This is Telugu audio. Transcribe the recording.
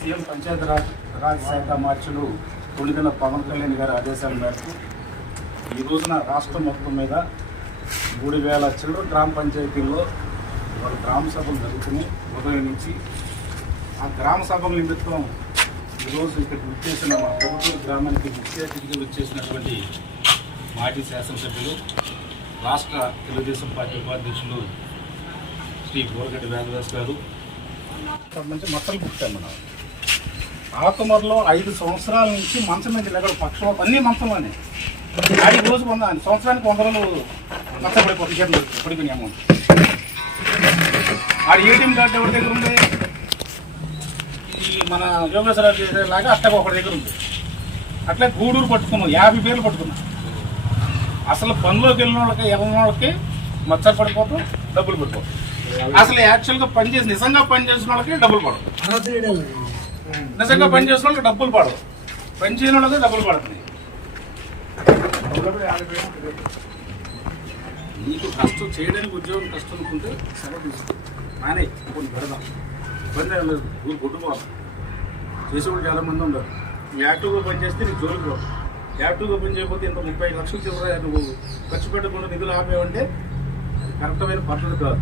సీఎం పంచాయత్ రాజ్ రాజ్ శాఖ మార్చులు తొలిదిన పవన్ కళ్యాణ్ గారి ఆదేశాల మేరకు ఈ రోజున రాష్ట్రం మొత్తం మీద మూడు వేల చిల్లర గ్రామ పంచాయతీల్లో వాళ్ళ గ్రామ సభలు జరుగుతున్నాయి. ఉదయం నుంచి ఆ గ్రామ సభల నిమిత్తం ఈరోజు ఇక్కడికి వచ్చేసిన మా ప్రభుత్వ గ్రామానికి ముఖ్య అతిథిగా వచ్చేసినటువంటి మాజీ శాసనసభ్యులు రాష్ట్ర తెలుగుదేశం పార్టీ ఉపాధ్యక్షులు శ్రీ బోరగడ్డి వేదవ్యాస్ గారు. మంచి మత్తలు పుట్టాం మనం. ఆకుమరలో ఐదు సంవత్సరాల నుంచి మంచం మీద నిలబడి పక్షంలో అన్ని మంచంలోనే. ఐదు రోజు పొందాను సంవత్సరానికి వంద రోజులు మచ్చపడిపోతుంది పడిపోయిన అమౌంట్ ఆడ ఏటీఎం కార్డు ఎవరి దగ్గర ఉంది? ఈ మన యోగేశ్వరరావు చేసేలాగా అట్టగా ఒకటి దగ్గర ఉంది. అట్లే గూడూరు పట్టుకున్నాం. యాభై పేర్లు పట్టుకున్నాం. అసలు పనిలోకి వెళ్ళిన వాళ్ళకి వెళ్ళిన వాళ్ళకి మచ్చలు పడిపోతాం డబ్బులు పడిపోతాం అసలు యాక్చువల్గా పని చేసి నిజంగా పని చేసిన వాళ్ళకి డబ్బులు పడవు. నిజంగా పని చేసిన వాళ్ళకి డబ్బులు పడవు. పని చేయని వాళ్ళకి డబ్బులు పడుతున్నాయి నీకు కష్టం చేయడానికి ఉద్యోగం కష్టం అనుకుంటే సెలవు తీసుకో. నానే కొన్ని పెడదాం. ఇబ్బంది లేదు ఊరు కొట్టుకోవాలి. చేసేవాళ్ళు చాలామంది ఉండరు నువ్వు యాక్టివ్గా పని చేస్తే నీకు జోలికి రావు. యాక్టివ్గా పని చేయకపోతే ఇంత ముప్పై లక్షలు చివరి నువ్వు ఖర్చు పెట్టకుండా నిధులు ఆపేవంటే కరెక్టమైన పద్ధతి కాదు.